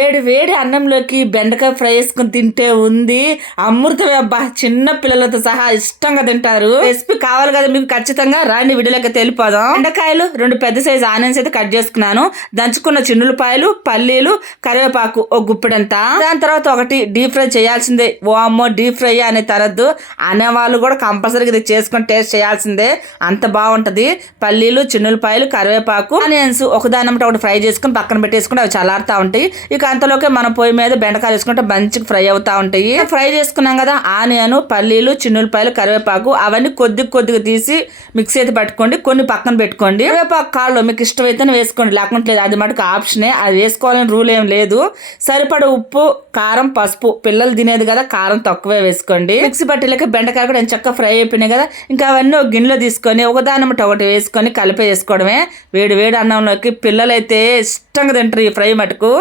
వేడి వేడి అన్నంలోకి బెండకాయ ఫ్రై చేసుకుని తింటే ఉంది అమృతమే అబ్బా. చిన్న పిల్లలతో సహా ఇష్టంగా తింటారు. రెసిపీ కావాలి కదా మీకు, ఖచ్చితంగా రాండి వీడియోలోకి తెలిపోదాం. బెండకాయలు 2 పెద్ద సైజు ఆనియన్స్ అయితే కట్ చేసుకున్నాను. దంచుకున్న చిన్నులపాయలు, పల్లీలు, కరివేపాకు ఒక గుప్పెడంతా. దాని తర్వాత ఒకటి డీప్ ఫ్రై చేయాల్సిందే. ఓ అమ్మో డీప్ ఫ్రై అనే తరద్దు అనేవాళ్ళు కూడా కంపల్సరీగా ఇది చేసుకొని టేస్ట్ చేయాల్సిందే, అంత బాగుంటది. పల్లీలు, చిన్నులపాయలు, కరివేపాకు, ఆనియన్స్ ఒకదానమ్మట ఒకటి ఫ్రై చేసుకుని పక్కన పెట్టేసుకుని అవి చల్లారుతా ఉంటాయి. ఇక అంతలోకే మనం పొయ్యి మీద బెండకాయలు వేసుకుంటే మంచిగా ఫ్రై అవుతా ఉంటాయి. ఫ్రై చేసుకున్నాం కదా ఆనియన్, పల్లీలు, చిన్నులపాయలు, కరివేపాకు అవన్నీ కొద్దిగా తీసి మిక్సీ అయితే పట్టుకోండి. కొన్ని పక్కన పెట్టుకోండి. కరివేపాకు కాళ్ళు మీకు ఇష్టమైతేనే వేసుకోండి, లేకుంటే లేదు, అది మటుకు ఆప్షనే. అది వేసుకోవాలని రూల్ ఏం లేదు. సరిపడ ఉప్పు, కారం, పసుపు, పిల్లలు తినేది కదా కారం తక్కువే వేసుకోండి. మిక్సీ పట్టేలాక బెండకాయలు కూడా చక్కగా ఫ్రై అయిపోయినాయి కదా, ఇంకా అవన్నీ ఒక గిన్నెలో తీసుకొని ఒకదానమ్మట ఒకటి వేసుకొని కలిపి వేసుకోవడమే. వేడి వేడి అన్నంలోకి పిల్లలైతే ఇష్టంగా తింటారు ఈ ఫ్రై మటుకు.